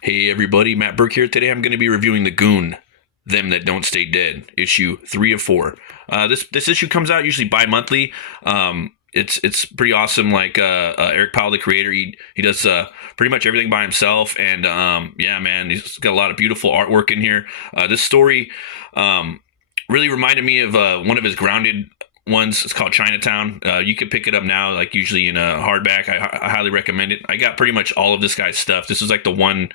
Hey everybody, Matt Burke here. Today I'm going to be reviewing the Goon, Them That Don't Stay Dead, issue 3 of 4. This issue comes out usually bi-monthly. It's pretty awesome. Eric Powell, the creator, he does pretty much everything by himself, and yeah, man, he's got a lot of beautiful artwork in here. This story really reminded me of one of his grounded ones. It's called Chinatown. You can pick it up now, like usually in a hardback. I highly recommend it. I got pretty much all of this guy's stuff. This is like the one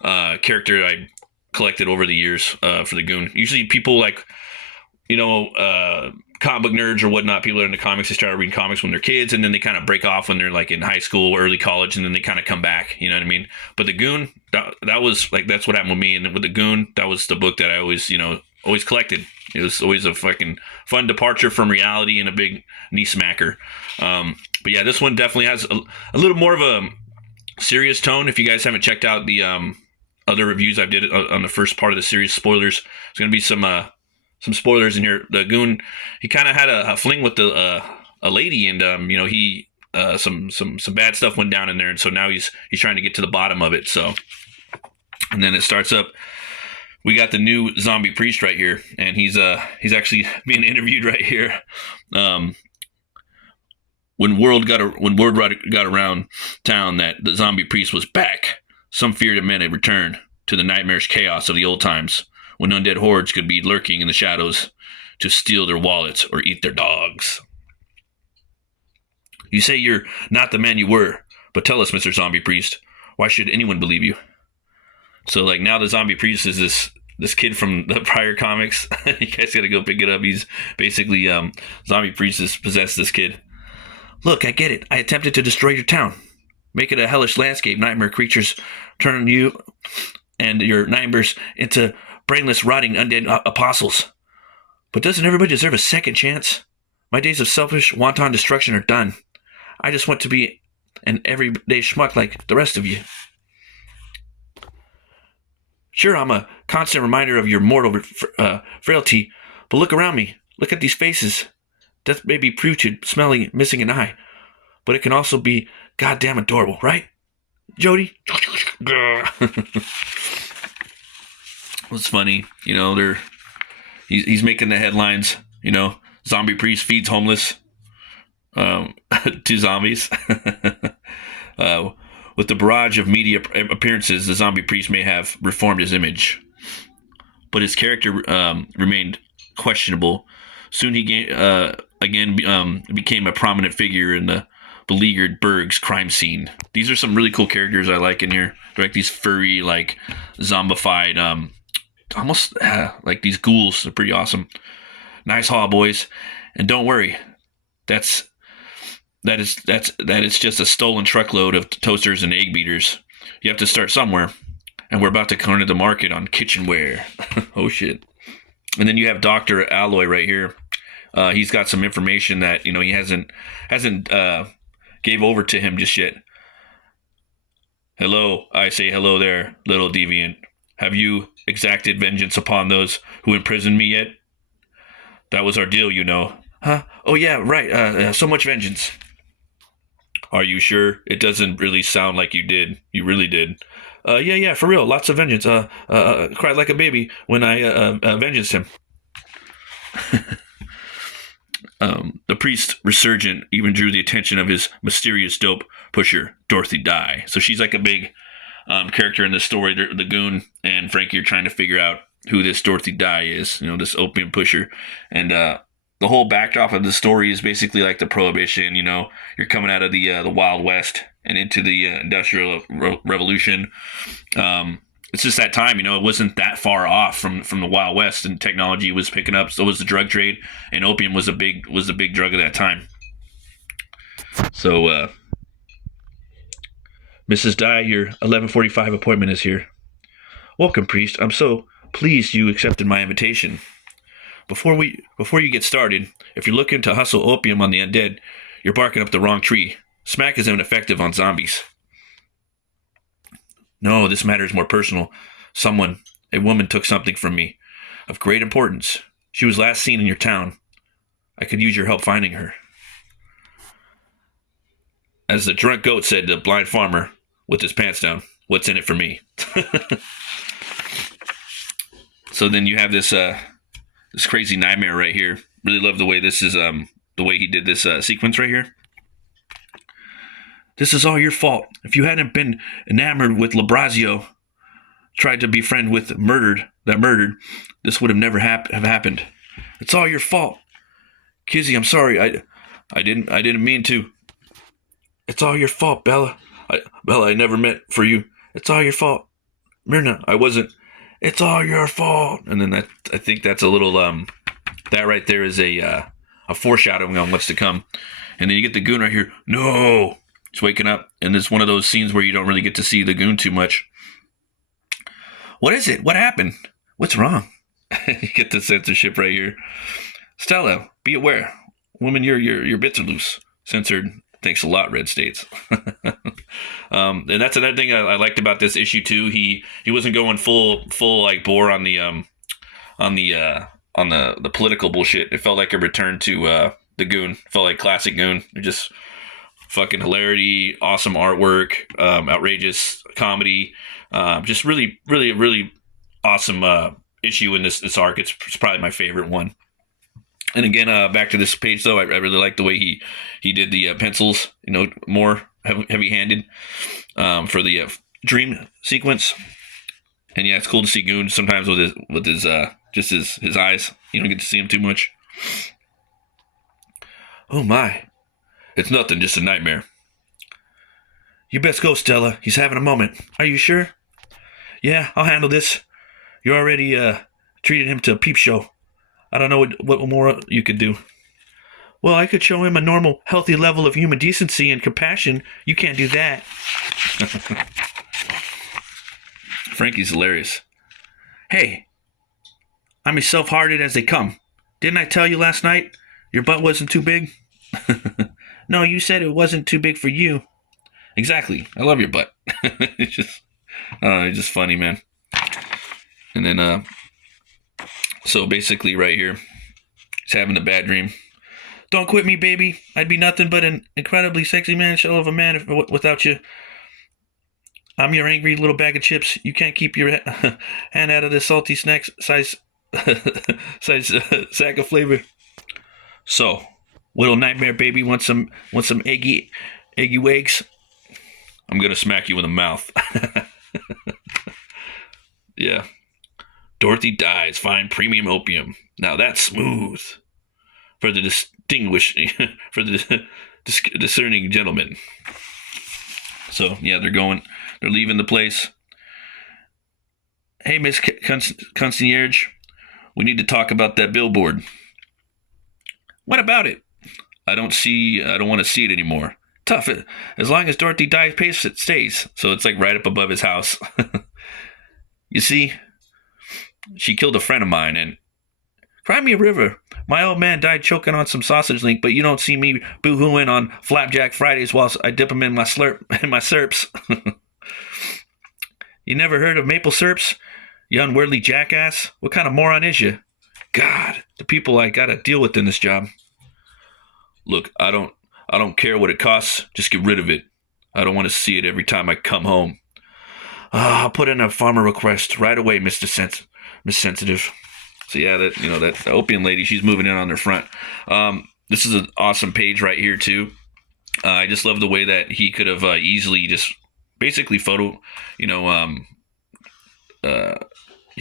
character I collected over the years for the Goon. Usually people like, comic book nerds or whatnot, people that are into comics, they start reading comics when they're kids, and then they kind of break off when they're like in high school, early college, and then they kind of come back, you know what I mean? But the Goon, that was like, that's what happened with me. And with the Goon, that was the book that I always collected. It was always a fucking fun departure from reality and a big knee smacker. But yeah, this one definitely has a little more of a serious tone. If you guys haven't checked out the other reviews I've did on the first part of the series, spoilers. There's gonna be some spoilers in here. The Goon, he kind of had a fling with a lady, and he some bad stuff went down in there, and so now he's trying to get to the bottom of it. So, and then it starts up. We got the new zombie priest right here, and he's actually being interviewed right here. When word got around town that the zombie priest was back, some feared it meant a return to the nightmarish chaos of the old times, when undead hordes could be lurking in the shadows to steal their wallets or eat their dogs. You say you're not the man you were, but tell us, Mr. Zombie Priest, why should anyone believe you? So like now the zombie priest is this kid from the prior comics. You guys gotta go pick it up. He's basically zombie priest has possessed this kid. Look, I get it. I attempted to destroy your town. Make it a hellish landscape. Nightmare creatures turn you and your neighbors into brainless, rotting, undead apostles. But doesn't everybody deserve a second chance? My days of selfish, wanton destruction are done. I just want to be an everyday schmuck like the rest of you. Sure, I'm a constant reminder of your mortal frailty, but look around me. Look at these faces. Death may be putrid, smelly, missing an eye, but it can also be goddamn adorable, right, Jody? What's funny, he's making the headlines. Zombie priest feeds homeless to zombies. With the barrage of media appearances, the zombie priest may have reformed his image, but his character remained questionable. Soon he again became a prominent figure in the beleaguered Berg's crime scene. These are some really cool characters I like in here. They're like these furry, like zombified, almost like these ghouls. They're pretty awesome. Nice haul, boys, and don't worry, that is just a stolen truckload of toasters and egg beaters. You have to start somewhere, and we're about to corner the market on kitchenware. Oh shit! And then you have Dr. Alloy right here. He's got some information that he hasn't gave over to him just yet. Hello, I say hello there, little deviant. Have you exacted vengeance upon those who imprisoned me yet? That was our deal, Huh? Oh yeah, right. So much vengeance. Are you sure? It doesn't really sound like you did. You really did. Yeah, for real. Lots of vengeance. Cried like a baby when I vengeanced him. The priest resurgent even drew the attention of his mysterious dope pusher, Dorothy Dye. So she's like a big character in this story. The Goon and Frankie are trying to figure out who this Dorothy Dye is, this opium pusher. And the whole backdrop of the story is basically like the Prohibition. You're coming out of the Wild West and into the Industrial Revolution. It's just that time, it wasn't that far off from the Wild West, and technology was picking up. So was the drug trade, and opium was a big drug at that time. So, Mrs. Dye, your 11:45 appointment is here. Welcome, priest. I'm so pleased you accepted my invitation. Before you get started, if you're looking to hustle opium on the undead, you're barking up the wrong tree. Smack is ineffective on zombies. No, this matter is more personal. A woman took something from me of great importance. She was last seen in your town. I could use your help finding her. As the drunk goat said to the blind farmer with his pants down, what's in it for me? So then you have this this crazy nightmare right here. Really love the way this is the way he did this sequence right here. This is all your fault. If you hadn't been enamored with Labrazio, tried to befriend with murdered, this would have never have happened. It's all your fault. Kizzy, I'm sorry. I didn't mean to. It's all your fault, Bella. Bella, I never meant for you. It's all your fault. Myrna, I wasn't. It's all your fault. And then I think that's a little that right there is a foreshadowing on what's to come. And then you get the Goon right here. No. He's waking up, and it's one of those scenes where you don't really get to see the Goon too much. What is it? What happened? What's wrong? You get the censorship right here. Stella, be aware. Woman, your bits are loose. Censored. Thanks a lot, Red States. And that's another thing I liked about this issue too. He wasn't going full like bore on the political bullshit. It felt like a return to the Goon. It felt like classic Goon. It just fucking hilarity, awesome artwork, outrageous comedy. Just really awesome issue in this arc. It's probably my favorite one. And again, back to this page though, I really like the way he did the pencils, more heavy-handed for the dream sequence. And yeah, it's cool to see Goon sometimes with his just his eyes. You don't get to see him too much. Oh my, it's nothing, just a nightmare. You best go, Stella. He's having a moment. Are you sure? Yeah, I'll handle this. You already treated him to a peep show. I don't know what more you could do. Well, I could show him a normal, healthy level of human decency and compassion. You can't do that. Frankie's hilarious. Hey, I'm as self-hearted as they come. Didn't I tell you last night your butt wasn't too big? No, you said it wasn't too big for you. Exactly. I love your butt. It's just funny, man. And then, so basically right here, he's having a bad dream. Don't quit me, baby. I'd be nothing but an incredibly sexy man, shell of a man without you. I'm your angry little bag of chips. You can't keep your hand out of this salty snack size sack of flavor. So, little nightmare baby wants some eggy wags. I'm gonna smack you in the mouth. Yeah. Dorothy dies. Find premium opium. Now that's smooth for the discerning gentleman. So yeah, they're leaving the place. Hey, Miss Concierge, we need to talk about that billboard. What about it? I don't want to see it anymore. Tough. As long as Dorothy dies, it stays. So it's like right up above his house. You see, she killed a friend of mine, and cry me a river. My old man died choking on some sausage link, but you don't see me boo-hooing on Flapjack Fridays whilst I dip them in my syrups. You never heard of maple syrups, you unworldly jackass? What kind of moron is you? God, the people I gotta deal with in this job. Look, I don't care what it costs. Just get rid of it. I don't want to see it every time I come home. I'll put in a farmer request right away, Miss Sensitive. So yeah, that opium lady, she's moving in on their front. This is an awesome page right here too. I just love the way that he could have easily just basically he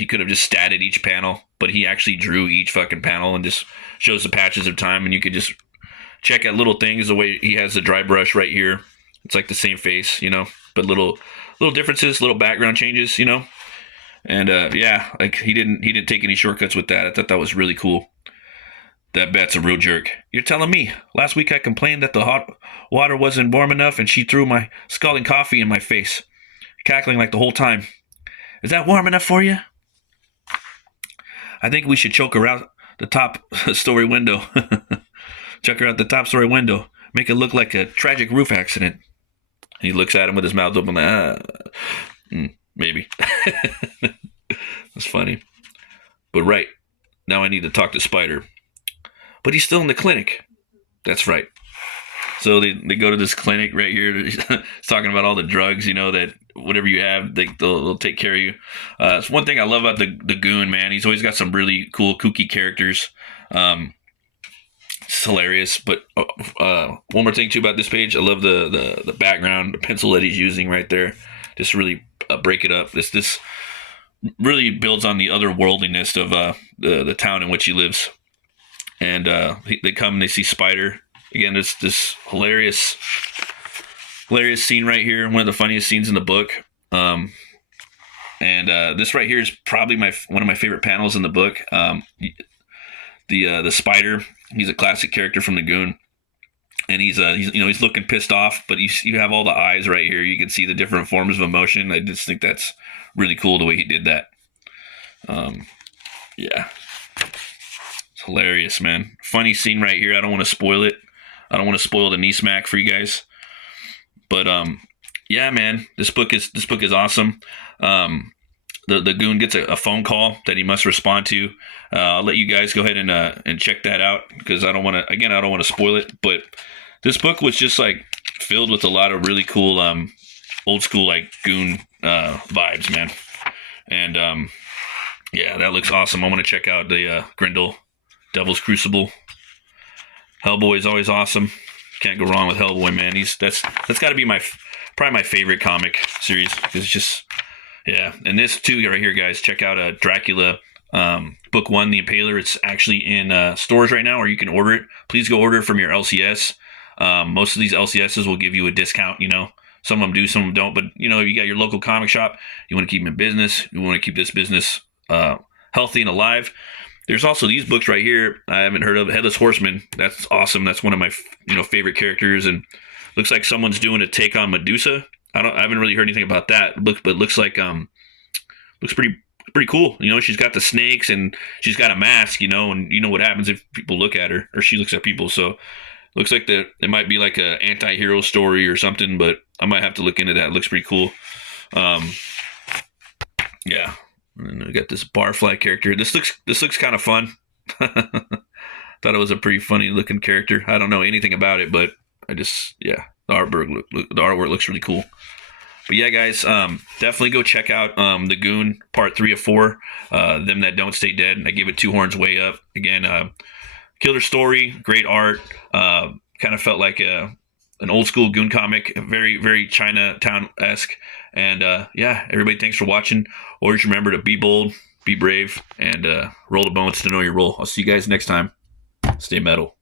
could have just statted each panel, but he actually drew each fucking panel and just shows the patches of time, and you could just check out little things. The way he has the dry brush right here, it's like the same face, but little differences, little background changes, And yeah, like he didn't take any shortcuts with that. I thought that was really cool. That Bet's a real jerk. You're telling me? Last week I complained that the hot water wasn't warm enough, and she threw my scalding coffee in my face, cackling like the whole time. Is that warm enough for you? I think we should choke her out the top story window. Chuck her out the top story window. Make it look like a tragic roof accident. He looks at him with his mouth open like, maybe. That's funny. But right, now I need to talk to Spider. But he's still in the clinic. That's right. So they go to this clinic right here. He's talking about all the drugs, that whatever you have, they'll take care of you. It's one thing I love about the Goon, man. He's always got some really cool, kooky characters. It's hilarious. But one more thing too about this page, I love the background, the pencil that he's using right there. Just really break it up. This really builds on the otherworldliness of the town in which he lives. And they come and they see Spider. Again, this hilarious scene right here. One of the funniest scenes in the book. And this right here is probably one of my favorite panels in the book. The Spider. He's a classic character from the Goon. And he's looking pissed off, but you have all the eyes right here. You can see the different forms of emotion. I just think that's really cool the way he did that. Yeah. It's hilarious, man. Funny scene right here. I don't want to spoil it. I don't want to spoil the knee smack for you guys. But yeah, man, this book is awesome. The Goon gets a phone call that he must respond to. I'll let you guys go ahead and check that out, because I don't want to spoil it. But this book was just like filled with a lot of really cool old school like Goon vibes, man. And yeah, that looks awesome. I want to check out the Grendel Devil's Crucible. Hellboy is always awesome. Can't go wrong with Hellboy, man. That's got to be probably my favorite comic series, because it's just, yeah. And this too right here, guys, check out Dracula book 1, The Impaler. It's actually in stores right now, or you can order it. Please go order it from your LCS. Most of these LCSs will give you a discount, you know. Some of them do, some of them don't. But, you know, you got your local comic shop. You want to keep them in business. You want to keep this business healthy and alive. There's also these books right here I haven't heard of. Headless Horseman. That's awesome. That's one of my favorite characters. And looks like someone's doing a take on Medusa. I haven't really heard anything about that. But looks like looks pretty cool. You know, she's got the snakes and she's got a mask, you know, and you know what happens if people look at her, or she looks at people. So looks like it might be like a anti-hero story or something, but I might have to look into that. It looks pretty cool. Yeah. And we got this Barfly character. This looks kind of fun. Thought it was a pretty funny looking character. I don't know anything about it, but the artwork looks really cool. But yeah, guys, definitely go check out the Goon part 3 of 4. Them That Don't Stay Dead. I give it 2 horns way up. Again, killer story, great art. Kind of felt like an old school Goon comic, very, very Chinatown-esque. And yeah, everybody, thanks for watching. Always remember to be bold, be brave, and roll the bones to know your role. I'll see you guys next time. Stay metal.